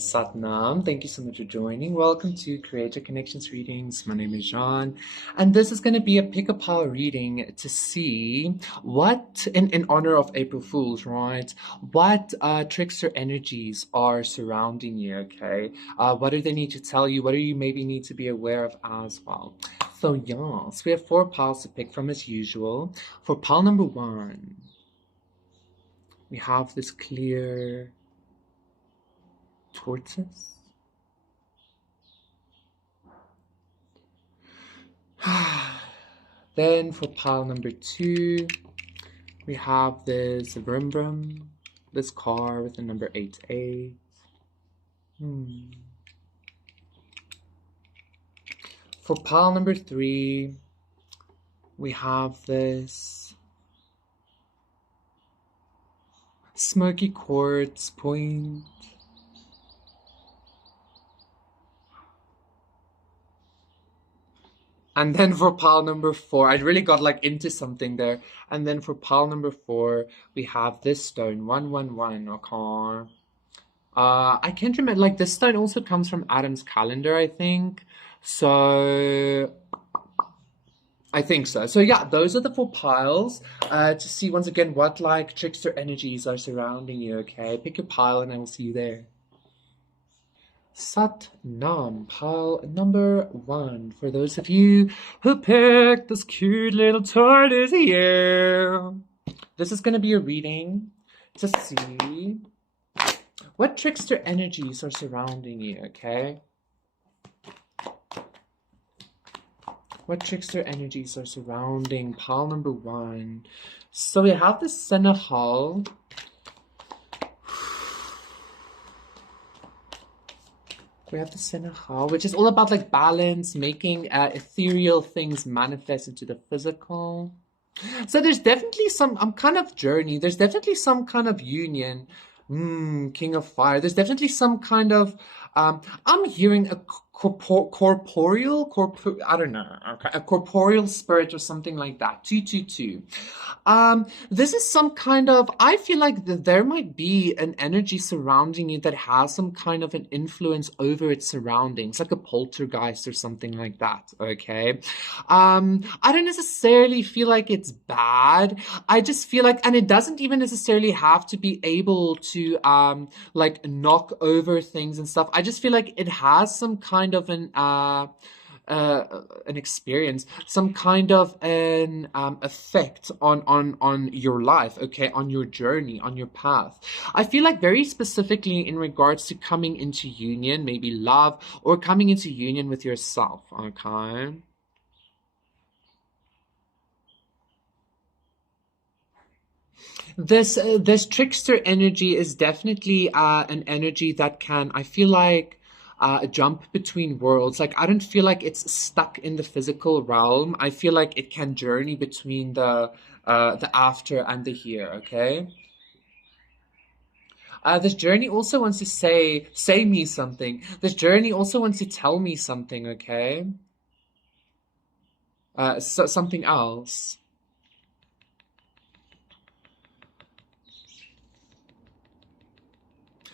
Satnam, thank you so much for joining. Welcome to Creator Connections Readings. My name is Jean, and this is going to be a pick a pile reading to see what, in honor of April Fools, right? What trickster energies are surrounding you, okay? What do they need to tell you? What do you maybe need to be aware of as well? So, yes, we have 4 piles to pick from as usual. For pile number 1, we have this clear tortoise. Then for pile number 2, we have this brum brum, this car with the number 88. For pile number 3, we have this smoky quartz point. And then for pile number 4, I really got like into something there. And then for pile number 4, we have this stone, 111, okay. I can't remember, like this stone also comes from Adam's calendar, I think. So I think so. So yeah, those are the 4 piles to see once again what like trickster energies are surrounding you, okay? Pick your pile and I will see you there. Sat Nam, pile number 1. For those of you who picked this cute little tortoise here. This is going to be a reading to see what trickster energies are surrounding you, okay? What trickster energies are surrounding pile number 1? So we have the Senegal. We have the Senegal, which is all about like balance, making ethereal things manifest into the physical. So there's definitely some kind of journey. There's definitely some kind of union. King of Fire. There's definitely some kind of I'm hearing a corporeal, I don't know, okay, a corporeal spirit or something like that. 222. This is some kind of, I feel like there might be an energy surrounding you that has some kind of an influence over its surroundings, like a poltergeist or something like that, okay? I don't necessarily feel like it's bad. I just feel like, and it doesn't even necessarily have to be able to like knock over things and stuff. I just feel like it has some kind of an experience, some kind of an effect on your life, okay, on your journey, on your path. I feel like very specifically in regards to coming into union, maybe love, or coming into union with yourself, okay? This trickster energy is definitely an energy that can, I feel like, jump between worlds. Like I don't feel like it's stuck in the physical realm. I feel like it can journey between the after and the here. Okay. This journey also wants to say me something. This journey also wants to tell me something. Okay. So something else.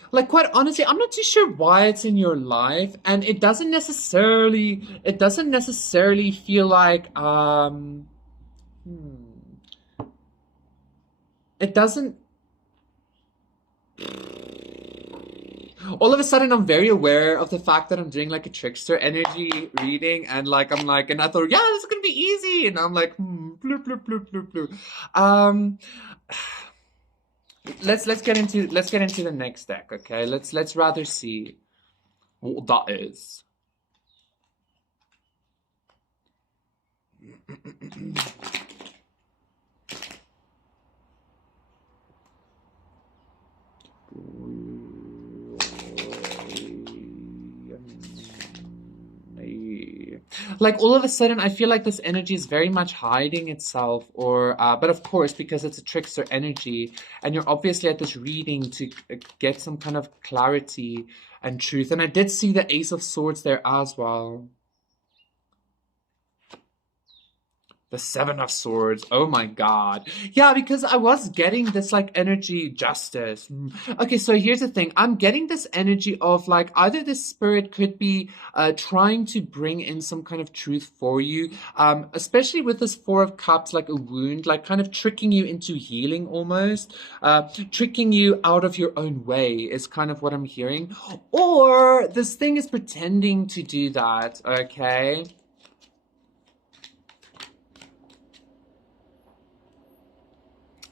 Like quite honestly, I'm not too sure why it's in your life, and it doesn't necessarily feel like it doesn't. All of a sudden, I'm very aware of the fact that I'm doing like a trickster energy reading, and like I'm like, and I thought, yeah, this is gonna be easy, and I'm like, bloop bloop bloop bloop bloop. Let's get into the next deck, okay? Let's rather see what that is. Like all of a sudden, I feel like this energy is very much hiding itself, or but of course, because it's a trickster energy, and you're obviously at this reading to get some kind of clarity and truth. And I did see the Ace of Swords there as well. The Seven of Swords. Oh my God. Yeah, because I was getting this like energy justice. Okay, so here's the thing. I'm getting this energy of like either this spirit could be trying to bring in some kind of truth for you, especially with this Four of Cups, like a wound, like kind of tricking you into healing almost, tricking you out of your own way is kind of what I'm hearing. Or this thing is pretending to do that, okay?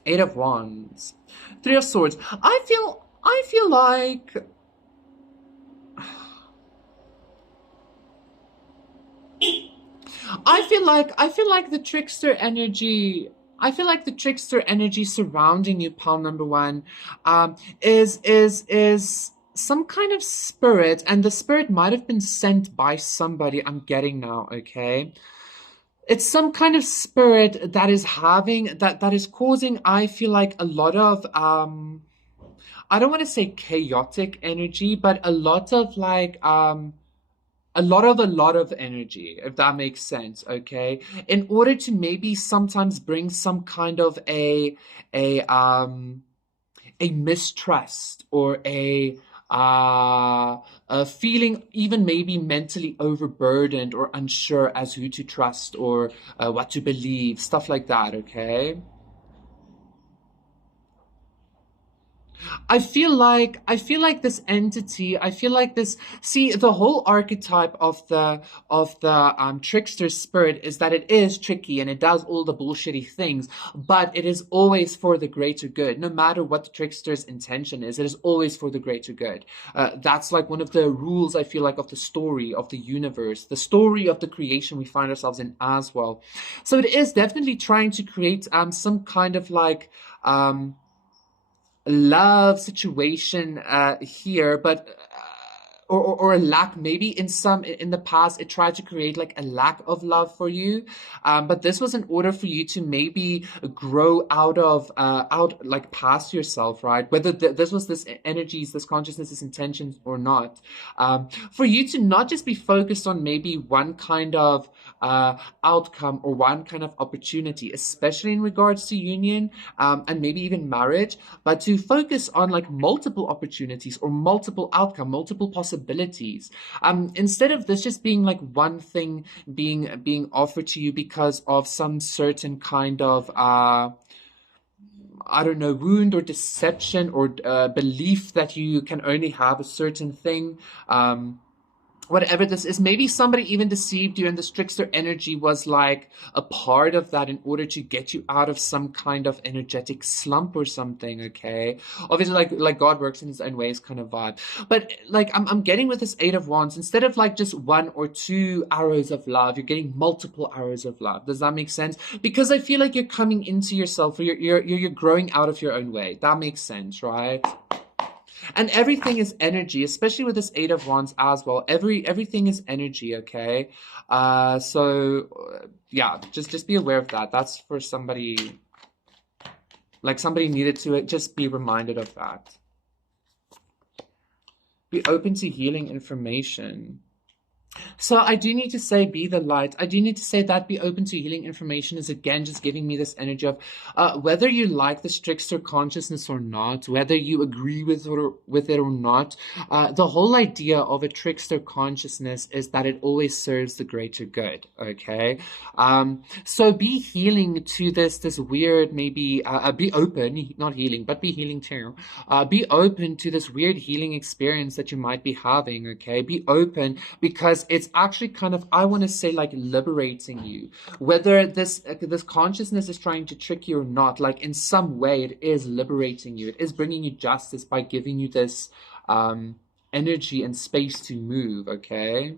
Eight of Wands. Three of Swords. I feel like I feel like the trickster energy. I feel like the trickster energy surrounding you, pal number one, is some kind of spirit, and the spirit might have been sent by somebody. I'm getting now, okay? It's some kind of spirit that is having that is causing, I feel like, a lot of I don't want to say chaotic energy, but a lot of like a lot of energy, if that makes sense, okay? In order to maybe sometimes bring some kind of a mistrust or a feeling even maybe mentally overburdened or unsure as who to trust or what to believe, stuff like that, okay? I feel like this entity, I feel like this, see, the whole archetype of the trickster spirit is that it is tricky and it does all the bullshitty things, but it is always for the greater good. No matter what the trickster's intention is, it is always for the greater good. That's like one of the rules, I feel like, of the story of the universe, the story of the creation we find ourselves in as well. So it is definitely trying to create some kind of like love situation here, but or a lack, maybe in the past it tried to create like a lack of love for you, but this was in order for you to maybe grow out of out like past yourself, right? Whether this was this energies, this consciousness, this intentions or not, for you to not just be focused on maybe one kind of outcome or one kind of opportunity, especially in regards to union, and maybe even marriage, but to focus on like multiple opportunities or multiple outcome, multiple possibilities. Instead of this just being like one thing being offered to you because of some certain kind of I don't know, wound or deception or belief that you can only have a certain thing. Whatever this is, maybe somebody even deceived you and this trickster energy was like a part of that in order to get you out of some kind of energetic slump or something, okay? Obviously, like God works in his own ways kind of vibe. But like I'm getting with this Eight of Wands, instead of like just one or two arrows of love, you're getting multiple arrows of love. Does that make sense? Because I feel like you're coming into yourself, or you're growing out of your own way. That makes sense, right? And everything is energy, especially with this Eight of Wands as well. Everything is energy, okay? So yeah, just be aware of that. That's for somebody, like somebody needed to just be reminded of that. Be open to healing information. So I do need to say, be the light. I do need to say that be open to healing information is again just giving me this energy of whether you like this trickster consciousness or not, whether you agree with it or not. The whole idea of a trickster consciousness is that it always serves the greater good. Okay, so be healing to this weird, maybe be open, not healing, but be healing too. Be open to this weird healing experience that you might be having. Okay, be open because it's actually kind of, I want to say, like liberating you. Whether this consciousness is trying to trick you or not, like in some way it is liberating you. It is bringing you justice by giving you this energy and space to move, okay?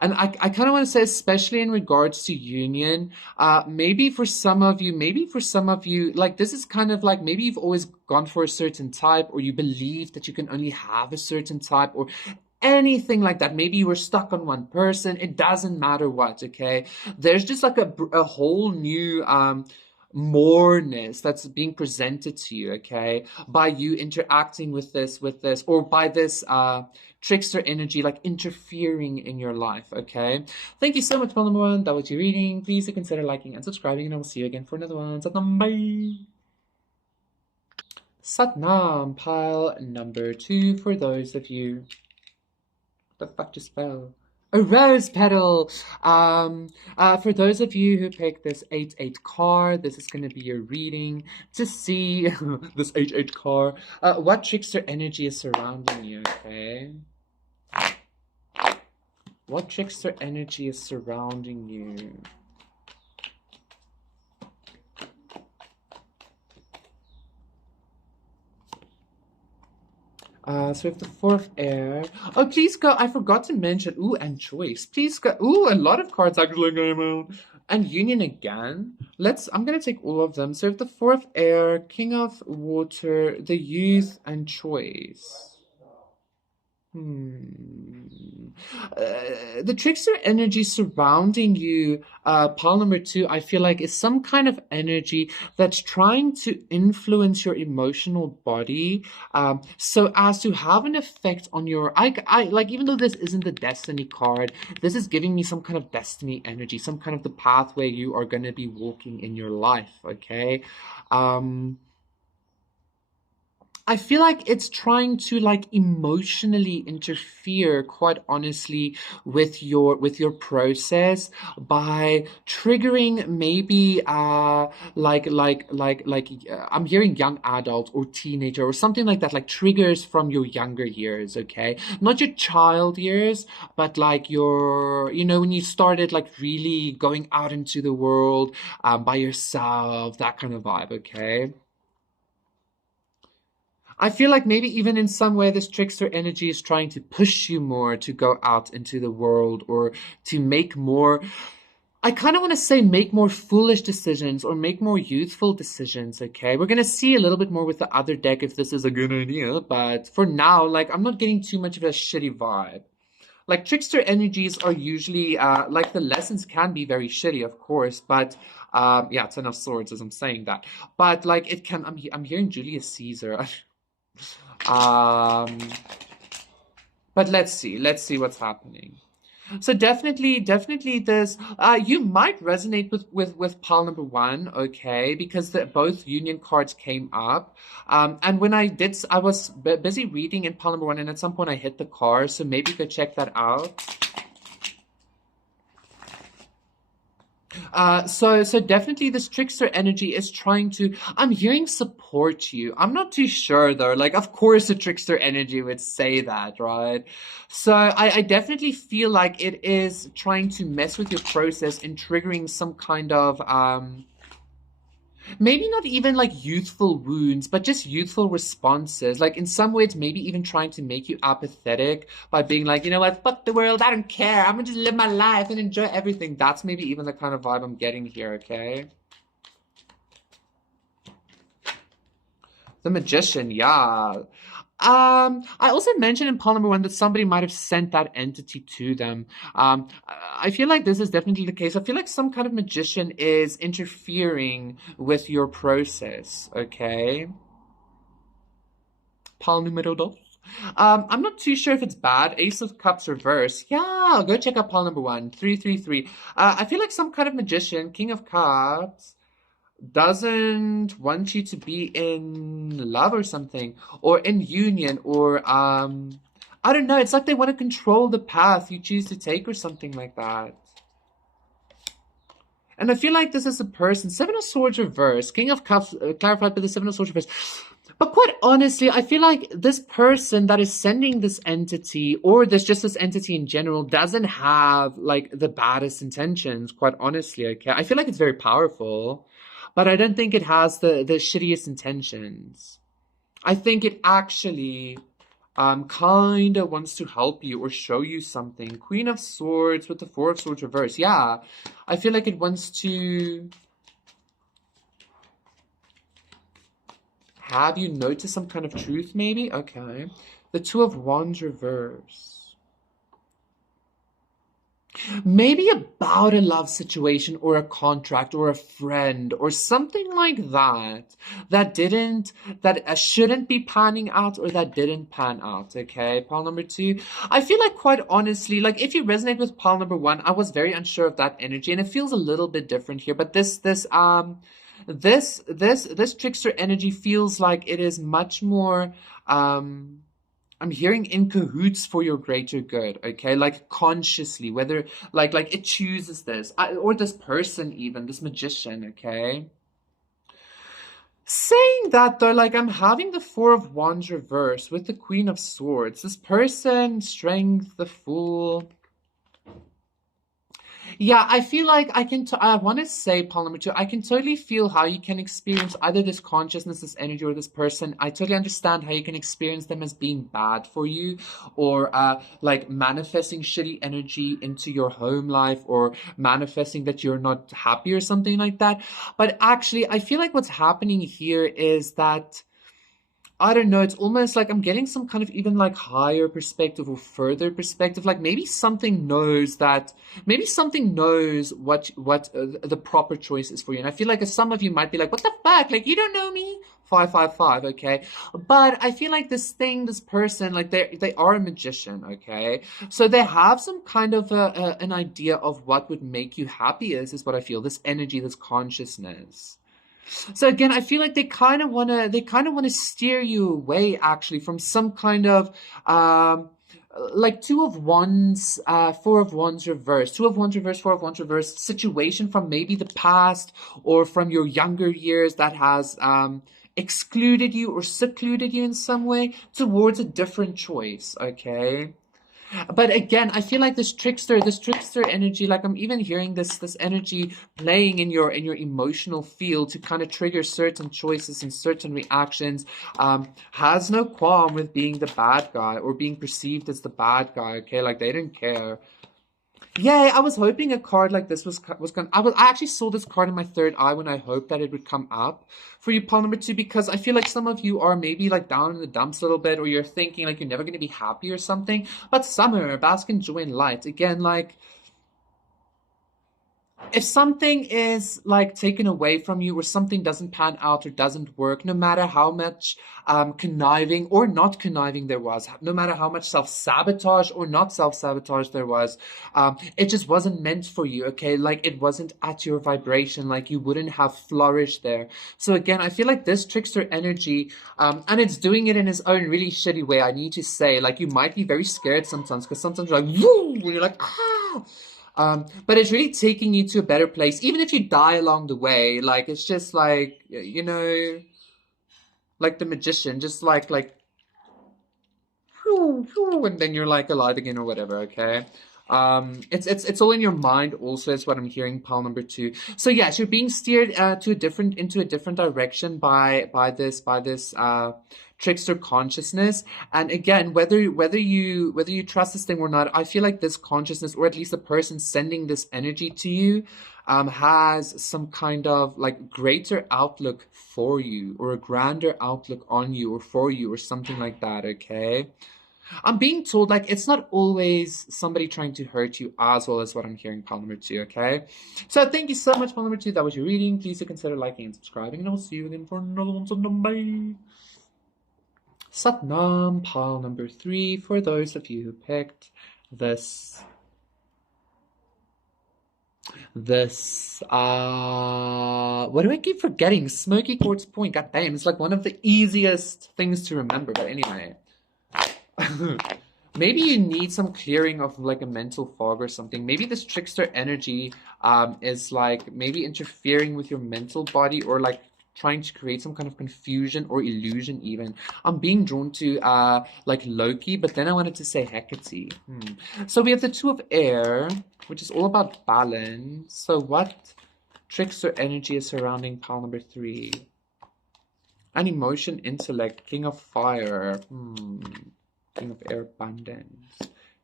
And I kind of want to say, especially in regards to union, maybe for some of you, like this is kind of like maybe you've always gone for a certain type, or you believe that you can only have a certain type, or anything like that. Maybe you were stuck on one person. It doesn't matter what, okay? There's just like a whole new moreness that's being presented to you, okay, by you interacting with this, or by this trickster energy like interfering in your life, okay? Thank you so much, pile number one. That was your reading. Please do consider liking and subscribing, and I will see you again for another one. Satnam, bye. Satnam, pile number two for those of you. What the fuck just fell? A rose petal. For those of you who picked this 8-8 card, this is going to be your reading to see this 8-8 card. What trickster energy is surrounding you, okay? What trickster energy is surrounding you? So we have the fourth air. Oh, please go. I forgot to mention. Ooh, and choice. Please go. Ooh, a lot of cards actually came out. And union again. I'm gonna take all of them. So we have the fourth air, king of water, the youth, and choice. The trickster energy surrounding you, pile number two, I feel like is some kind of energy that's trying to influence your emotional body, so as to have an effect on your. I like, even though this isn't the destiny card, this is giving me some kind of destiny energy, some kind of the pathway you are going to be walking in your life. Okay. I feel like it's trying to like emotionally interfere, quite honestly, with your process by triggering maybe I'm hearing young adult or teenager or something like that, like triggers from your younger years, okay? Not your child years, but like your, when you started like really going out into the world by yourself, that kind of vibe, okay? I feel like maybe even in some way this trickster energy is trying to push you more to go out into the world, or to make more, I kind of want to say make more foolish decisions or make more youthful decisions, okay? We're going to see a little bit more with the other deck if this is a good idea, but for now, like, I'm not getting too much of a shitty vibe. Like, trickster energies are usually, like, the lessons can be very shitty, of course, but, yeah, Ten of Swords as I'm saying that. But, like, I'm hearing Julius Caesar. Um, but let's see what's happening. So definitely this, you might resonate with pile number one, okay, because both union cards came up. And when I was busy reading in pile number one, and at some point I hit the car, so maybe you could check that out. So definitely this trickster energy is trying to, I'm hearing support you. I'm not too sure though. Like, of course the trickster energy would say that, right? So I definitely feel like it is trying to mess with your process and triggering some kind of, maybe not even like youthful wounds, but just youthful responses. Like in some ways, maybe even trying to make you apathetic by being like, you know what, fuck the world, I don't care. I'm gonna just live my life and enjoy everything. That's maybe even the kind of vibe I'm getting here, okay? The Magician, yeah. I also mentioned in pile number one that somebody might have sent that entity to them. I feel like this is definitely the case. I feel like some kind of magician is interfering with your process, okay? Pile numero dos. I'm not too sure if it's bad. Ace of Cups reverse. Yeah, go check out pile number one. 333. I feel like some kind of magician, King of Cups, doesn't want you to be in love or something, or in union, or I don't know, it's like they want to control the path you choose to take or something like that. And I feel like this is a person, Seven of Swords reverse, King of Cups clarified by the Seven of Swords reverse. But quite honestly, I feel like this person that is sending this entity, or this entity in general, doesn't have like the baddest intentions, quite honestly, okay? I feel like it's very powerful, but I don't think it has the shittiest intentions. I think it actually kind of wants to help you or show you something. Queen of Swords with the Four of Swords reverse. Yeah, I feel like it wants to have you notice some kind of truth, maybe? Okay. The Two of Wands reverse. Maybe about a love situation or a contract or a friend or something like that that shouldn't be panning out or that didn't pan out. Okay, pile number two. I feel like quite honestly, like if you resonate with pile number one, I was very unsure of that energy and it feels a little bit different here. But this trickster energy feels like it is much more I'm hearing in cahoots for your greater good, okay? Like consciously, whether like it chooses this, or this person even, this magician, okay? Saying that though, like I'm having the Four of Wands reverse with the Queen of Swords. This person, strength, the Fool. Yeah, I feel like I want to say, Paul, number two, I can totally feel how you can experience either this consciousness, this energy, or this person. I totally understand how you can experience them as being bad for you, or like manifesting shitty energy into your home life, or manifesting that you're not happy or something like that. But actually, I feel like what's happening here is that I don't know. It's almost like I'm getting some kind of even like higher perspective or further perspective. Like maybe something knows what the proper choice is for you. And I feel like some of you might be like, "What the fuck? Like you don't know me." 555, okay. But I feel like this person, like they are a magician, okay. So they have some kind of an idea of what would make you happy. Is what I feel. This energy, this consciousness. So again, I feel like they kind of wanna steer you away actually from some kind of like two of wands, four of wands reverse, two of wands reverse, four of wands reverse situation from maybe the past or from your younger years that has excluded you or secluded you in some way towards a different choice, okay? But again, I feel like this trickster energy, like I'm even hearing this energy playing in your emotional field to kind of trigger certain choices and certain reactions. Has no qualm with being the bad guy or being perceived as the bad guy. Okay, like they didn't care. Yeah, I was hoping a card like this was going. I actually saw this card in my third eye when I hoped that it would come up for you, Paul number two, because I feel like some of you are maybe like down in the dumps a little bit, or you're thinking like you're never going to be happy or something. But summer, bask in joy and light. Again, like if something is like taken away from you or something doesn't pan out or doesn't work, no matter how much conniving or not conniving there was, no matter how much self-sabotage or not self-sabotage there was, it just wasn't meant for you, okay? Like it wasn't at your vibration, like you wouldn't have flourished there. So again, I feel like this trickster energy, and it's doing it in its own really shitty way, I need to say, like you might be very scared sometimes because sometimes you're like, woo, and you're like, ah. But it's really taking you to a better place. Even if you die along the way, like it's just like like the magician, just like whew, whew, and then you're like alive again or whatever, okay? It's all in your mind also is what I'm hearing, pile number two. So yes, you're being steered into a different direction by this trickster consciousness. And again, whether you trust this thing or not, I feel like this consciousness, or at least the person sending this energy to you, has some kind of like greater outlook for you, or a grander outlook on you or for you, or something like that, okay? I'm being told like it's not always somebody trying to hurt you as well as what I'm hearing, pile number two, okay? So thank you so much, pile number two. That was your reading. Please do consider liking and subscribing, and I'll see you again for another one. So bye. Satnam, pile number three, for those of you who picked this what do I keep forgetting? Smoky Quartz Point. God damn, it's like one of the easiest things to remember. But anyway. Maybe you need some clearing of like a mental fog or something. Maybe this trickster energy is like maybe interfering with your mental body, or like trying to create some kind of confusion or illusion even. I'm being drawn to like Loki, but then I wanted to say Hecate. So we have the Two of Air, which is all about balance. So what trickster energy is surrounding pile number three? An emotion, intellect, King of Fire. King of Air, abundance,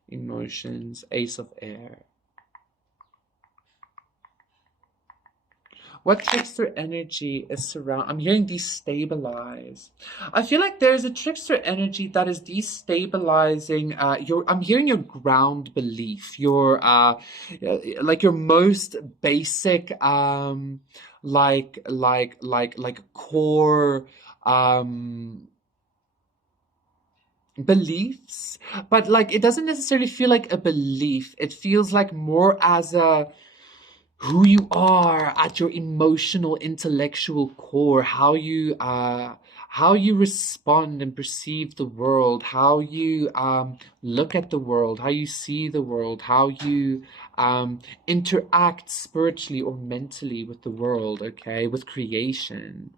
emotions, Ace of Air. What trickster energy is surround? I'm hearing destabilize. I feel like there's a trickster energy that is destabilizing your. I'm hearing your ground belief, your like your most basic like core beliefs, but like it doesn't necessarily feel like a belief. It feels like more as a who you are at your emotional intellectual core, how you respond and perceive the world, how you look at the world, how you see the world, how you interact spiritually or mentally with the world, okay, with creation.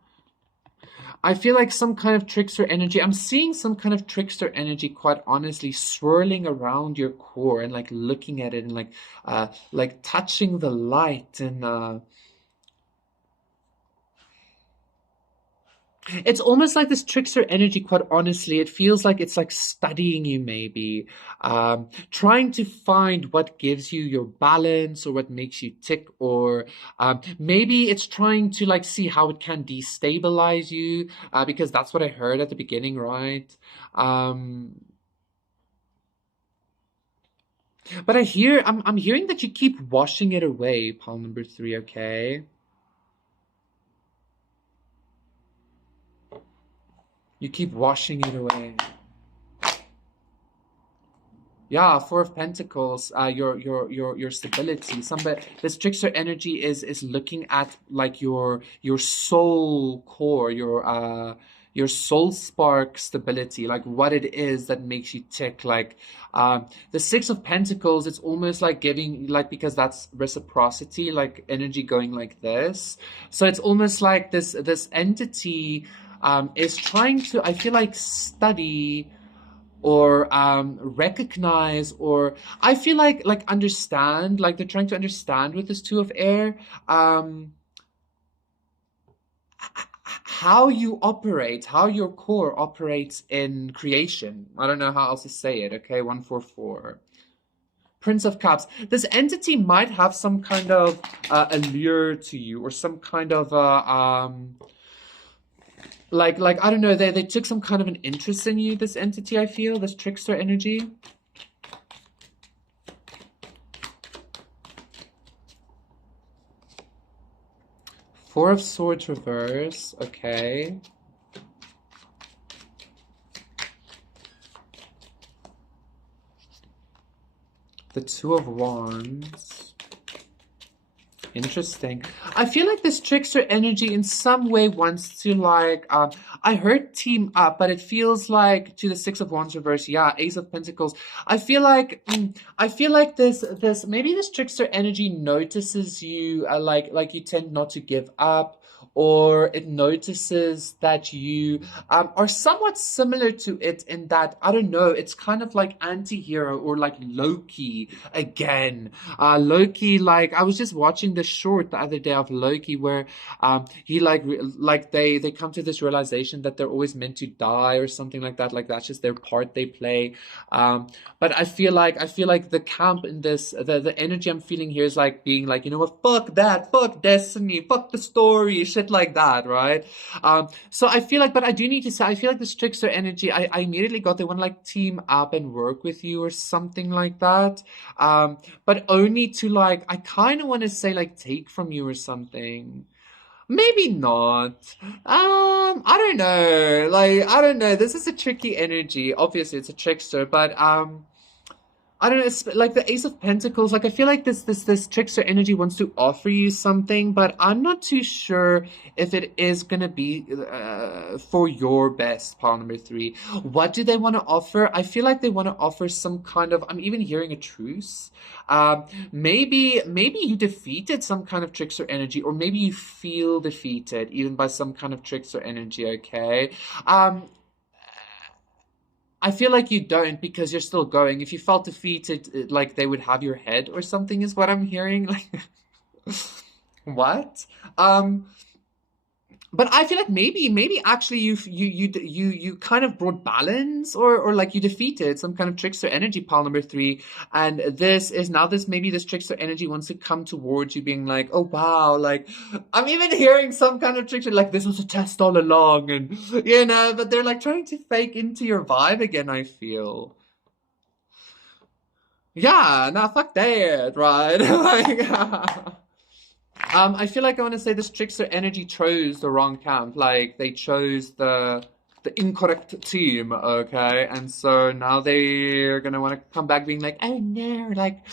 I feel like some kind of trickster energy. I'm seeing some kind of trickster energy, quite honestly, swirling around your core and like looking at it and like touching the light and it's almost like this trickster energy, quite honestly. It feels like it's like studying you, maybe, trying to find what gives you your balance or what makes you tick, or maybe it's trying to like see how it can destabilize you, because that's what I heard at the beginning, right? Um, but I'm hearing that you keep washing it away, pile number three, okay? You keep washing it away. Yeah, Four of Pentacles, your stability. Somebody, this trickster energy is looking at like your soul core, your soul spark stability, like what it is that makes you tick. Like the Six of Pentacles, it's almost like giving like because that's reciprocity, like energy going like this. So it's almost like this entity is trying to, I feel like, study or recognize, or I feel like understand, like they're trying to understand with this Two of Air, um how you operate, how your core operates in creation. I don't know how else to say it. Okay, 144. Prince of Cups. This entity might have some kind of allure to you, or some kind of like I don't know, they took some kind of an interest in you, this entity, I feel, this trickster energy. Four of Swords reverse, okay. The Two of Wands. Interesting. I feel like this trickster energy in some way wants to like I heard team up, but it feels like to the Six of Wands reverse, yeah, Ace of Pentacles. I feel like this maybe this trickster energy notices you like you tend not to give up, or it notices that you are somewhat similar to it in that, I don't know, it's kind of like anti-hero or like Loki again. Loki, like I was just watching the short the other day of Loki where he like they come to this realization that they're always meant to die or something like that's just their part they play. But I feel like the camp in this, the energy I'm feeling here is like being like, you know what, fuck that, fuck destiny, fuck the story, shit like that, right? So I feel like, but I do need to say, I feel like this trickster energy, I immediately got, they want to like team up and work with you or something like that. But only to like, I kind of want to say like take from you or something. Maybe not. I don't know. Like, I don't know. This is a tricky energy. Obviously, it's a trickster, but I don't know. It's like the Ace of Pentacles. Like I feel like this trickster energy wants to offer you something, but I'm not too sure if it is gonna be for your best. Pile number three. What do they want to offer? I feel like they want to offer some kind of. I'm even hearing a truce. Maybe you defeated some kind of trickster energy, or maybe you feel defeated even by some kind of trickster energy. Okay. I feel like you don't because you're still going. If you felt defeated, like they would have your head or something, is what I'm hearing. Like, what? Um, But I feel like maybe actually you kind of brought balance, or like you defeated some kind of trickster energy, pile number three, and this is now this trickster energy wants to come towards you, being like, oh wow, like I'm even hearing some kind of trickster, like this was a test all along, and but they're like trying to fake into your vibe again. I feel. Yeah, nah, fuck that, right? Like, I feel like I want to say this trickster energy chose the wrong camp. Like they chose the incorrect team, okay? And so now they're gonna want to come back being like, oh no, like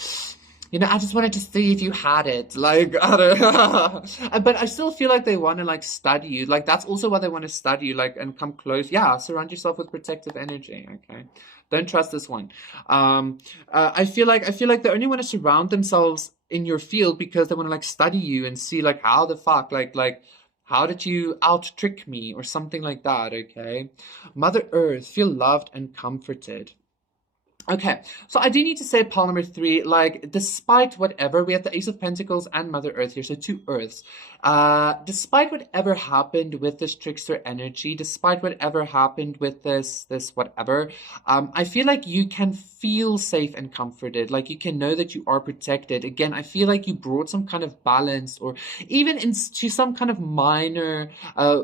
I just wanted to see if you had it. Like, I don't but I still feel like they want to like study you. Like that's also why they want to study you, like and come close. Yeah, surround yourself with protective energy, okay? Don't trust this one. I feel like they only want to surround themselves in your field because they want to like study you and see like how the fuck like how did you out trick me or something like that, okay? Mother Earth, feel loved and comforted. Okay, so I do need to say pile number three, like, despite whatever, we have the Ace of Pentacles and Mother Earth here, so two Earths. Despite whatever happened with this trickster energy, despite whatever happened with this whatever, I feel like you can feel safe and comforted, like you can know that you are protected. Again, I feel like you brought some kind of balance, or even into some kind of minor,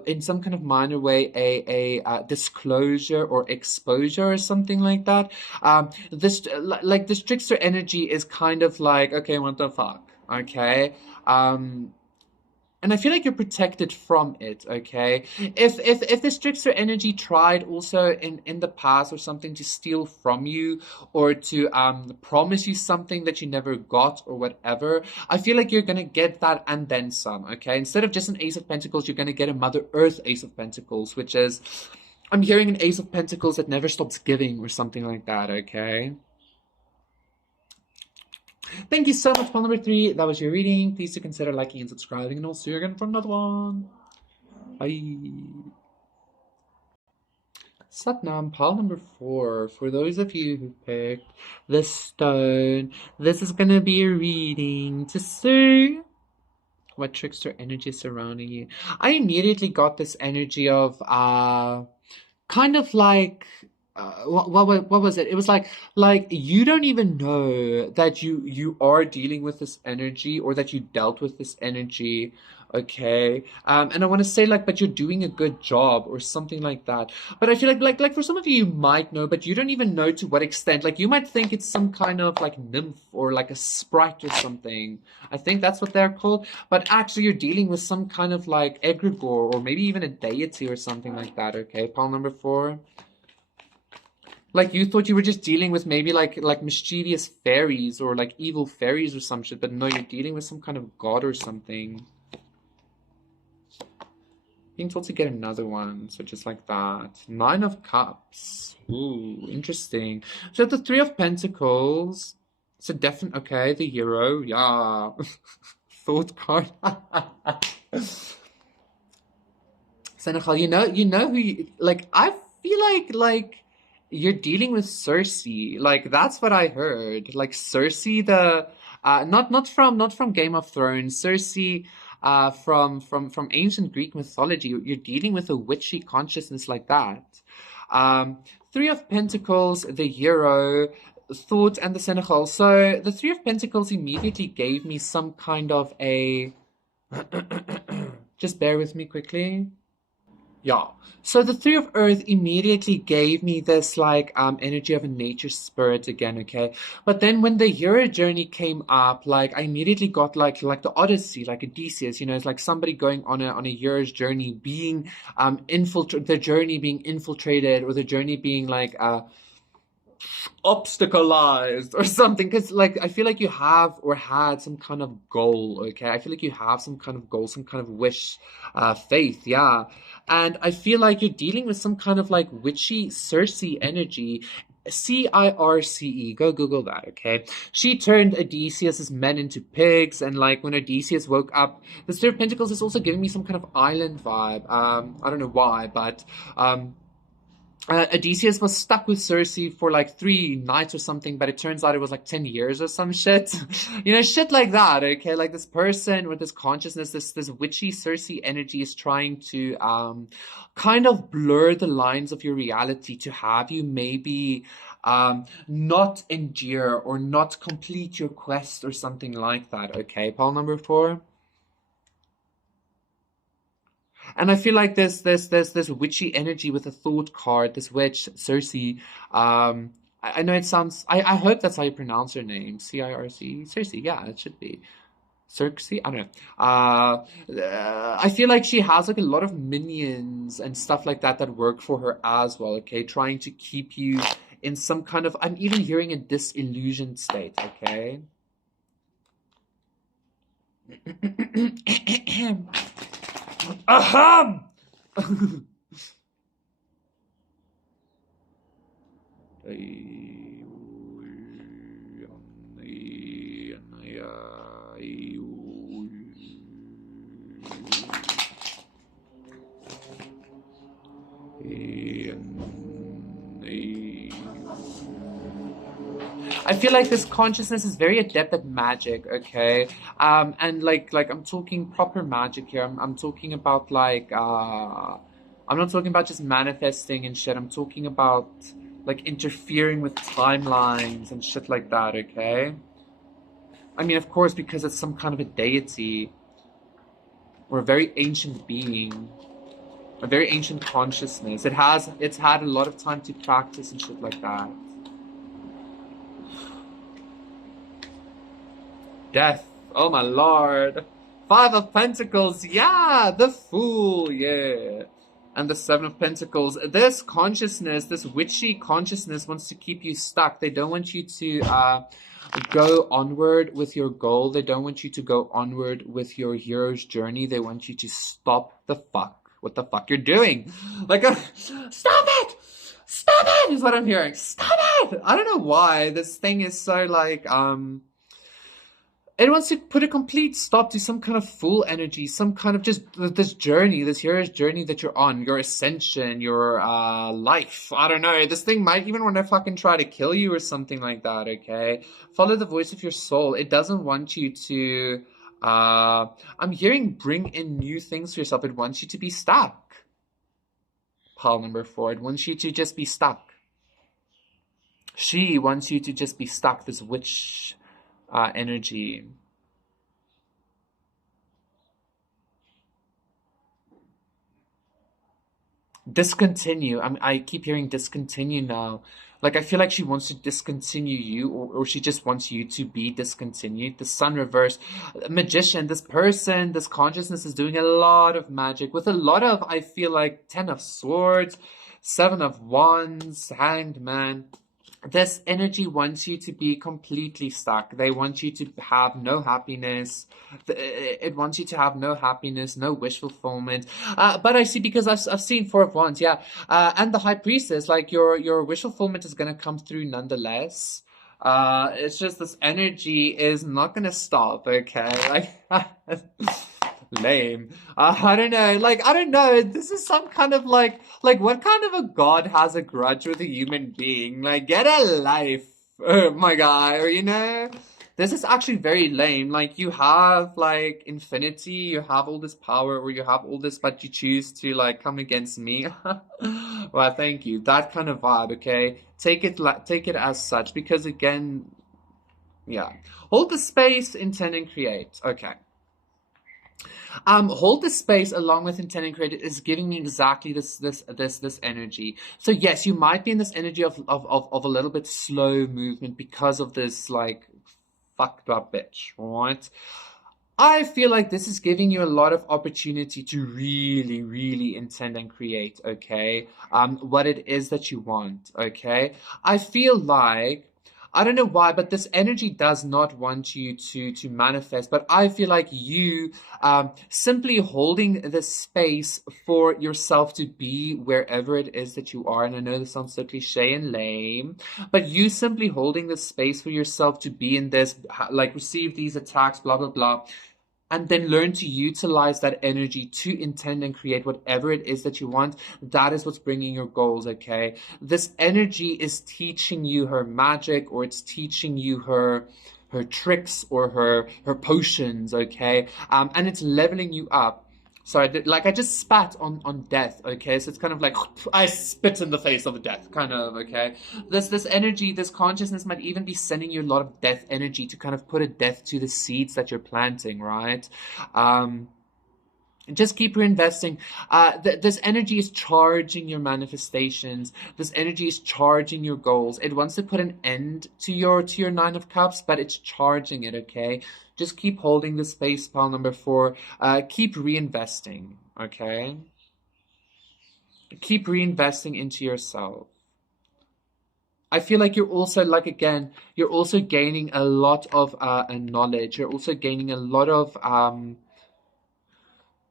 in some kind of minor way, a disclosure or exposure or something like that. This trickster energy is kind of like, okay, what the fuck, okay? And I feel like you're protected from it, okay? If this trickster energy tried also in the past or something to steal from you, or to promise you something that you never got or whatever, I feel like you're gonna get that and then some, okay? Instead of just an Ace of Pentacles, you're gonna get a Mother Earth Ace of Pentacles, which is, I'm hearing an Ace of Pentacles that never stops giving or something like that, okay? Thank you so much, pile number three. That was your reading. Please do consider liking and subscribing, and I'll see you again for another one. Bye. Satnam, pile number four. For those of you who picked the stone, this is going to be a reading to see what trickster energy is surrounding you. I immediately got this energy of kind of like what was it? It was like you don't even know that you are dealing with this energy, or that you dealt with this energy, okay? And I want to say like, but you're doing a good job or something like that. But I feel like for some of you, you might know, but you don't even know to what extent. Like you might think it's some kind of like nymph or like a sprite or something. I think that's what they're called. But actually, you're dealing with some kind of like egregore, or maybe even a deity or something like that, okay? Pile number four. Like you thought you were just dealing with maybe like mischievous fairies or like evil fairies or some shit, but no, you're dealing with some kind of god or something. Being told to get another one, so just like that. Nine of Cups. Ooh, interesting. So the Three of Pentacles. It's a definite, okay, the Hero, yeah. Thought card. Senegal, you know who you, like, I feel like you're dealing with Cersei. Like that's what I heard. Like Cersei, the not from Game of Thrones. Cersei, from ancient Greek mythology. You're dealing with a witchy consciousness like that. Three of Pentacles, the Hero, Thought, and the Senegal. So the Three of Pentacles immediately gave me some kind of a. Just bear with me quickly. Yeah. So the Three of Earth immediately gave me this like energy of a nature spirit again, okay? But then when the hero journey came up, like I immediately got like the Odyssey, like Odysseus, it's like somebody going on a hero's journey, being the journey being infiltrated, or the journey being like obstacleized or something, because like I feel like you have or had some kind of goal, okay? I feel like you have some kind of goal, some kind of wish, faith, yeah. And I feel like you're dealing with some kind of like witchy Circe energy. Circe, go Google that, okay? She turned Odysseus's men into pigs, and like when Odysseus woke up, the Three of Pentacles is also giving me some kind of island vibe. I don't know why, but Odysseus was stuck with Circe for like 3 nights or something, but it turns out it was like 10 years or some shit. Shit like that, okay? Like this person with this consciousness, this witchy Circe energy is trying to kind of blur the lines of your reality to have you maybe not endure or not complete your quest or something like that, okay? Pile number 4. And I feel like this witchy energy with the thought card, this witch, Circe. I know it sounds. I hope that's how you pronounce her name. Circe. Circe. Yeah, it should be. Circe. I don't know. I feel like she has like a lot of minions and stuff like that that work for her as well. Okay, trying to keep you in some kind of. I'm even hearing a disillusioned state. Okay. Ahem! I feel like this consciousness is very adept at magic, okay? And like I'm talking proper magic here. I'm talking about like I'm not talking about just manifesting and shit. I'm talking about like interfering with timelines and shit like that, okay? I mean, of course, because it's some kind of a deity or a very ancient being, a very ancient consciousness. It's had a lot of time to practice and shit like that. Death. Oh my lord. 5 of Pentacles. Yeah, the Fool. Yeah. And the 7 of Pentacles. This consciousness, this witchy consciousness wants to keep you stuck. They don't want you to go onward with your goal. They don't want you to go onward with your hero's journey. They want you to stop the fuck. What the fuck you're doing? Like, stop it! Stop it! Is what I'm hearing. Stop it! I don't know why this thing is so like, it wants to put a complete stop to some kind of fool energy, some kind of just this journey, this hero's journey that you're on, your ascension, your life. I don't know. This thing might even want to fucking try to kill you or something like that, okay? Follow the voice of your soul. It doesn't want you to, I'm hearing bring in new things for yourself. It wants you to be stuck. Pile number 4. It wants you to just be stuck. She wants you to just be stuck, this witch energy. Discontinue. I keep hearing discontinue now. Like, I feel like she wants to discontinue you, or she just wants you to be discontinued. The Sun reverse. Magician, this person, this consciousness is doing a lot of magic with a lot of, I feel like, 10 of Swords, 7 of Wands, Hanged Man. This energy wants you to be completely stuck. They want you to have no happiness. It wants you to have no happiness, no wish fulfillment. But I see, because I've seen 4 of Wands, yeah. And the High Priestess, like your wish fulfillment is going to come through nonetheless. It's just this energy is not going to stop, okay? Like, lame. I don't know. Like, I don't know. This is some kind of like what kind of a god has a grudge with a human being? Like, get a life, my guy. Or, this is actually very lame. Like, you have like infinity, you have all this power, or you have all this, but you choose to like come against me. Well, thank you. That kind of vibe. Okay, take it as such, because again, yeah. Hold the space, intend and create. Okay. Hold the space along with intent and create is giving me exactly this energy. So yes, you might be in this energy of a little bit slow movement because of this like fucked up bitch, right? I feel like this is giving you a lot of opportunity to really, really intend and create, okay? What it is that you want, okay? I feel like, I don't know why, but this energy does not want you to manifest. But I feel like you simply holding the space for yourself to be wherever it is that you are. And I know this sounds so cliche and lame, but you simply holding the space for yourself to be in this, like receive these attacks, blah, blah, blah. and then learn to utilize that energy to intend and create whatever it is that you want. That is what's bringing your goals, okay? This energy is teaching you her magic, or it's teaching you her tricks or her potions, okay? And it's leveling you up. So I just spat on death, okay? So it's kind of like I spit in the face of death, kind of, okay? This energy, this consciousness might even be sending you a lot of death energy to kind of put a death to the seeds that you're planting, right? Just keep reinvesting. This energy is charging your manifestations. This energy is charging your goals. It wants to put an end to your Nine of Cups, but it's charging it, okay? Just keep holding the space, pile number 4. Keep reinvesting, okay? Keep reinvesting into yourself. I feel like you're also, like, again, you're also gaining a lot of knowledge. You're also gaining a lot of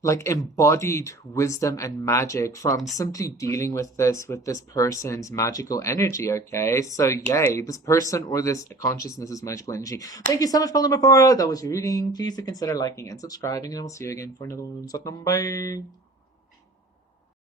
like embodied wisdom and magic from simply dealing with this person's magical energy, okay? So yay, this person or this consciousness is magical energy. Thank you so much, Paul number 4. That was your reading. Please do consider liking and subscribing, and I will see you again for another one. Bye.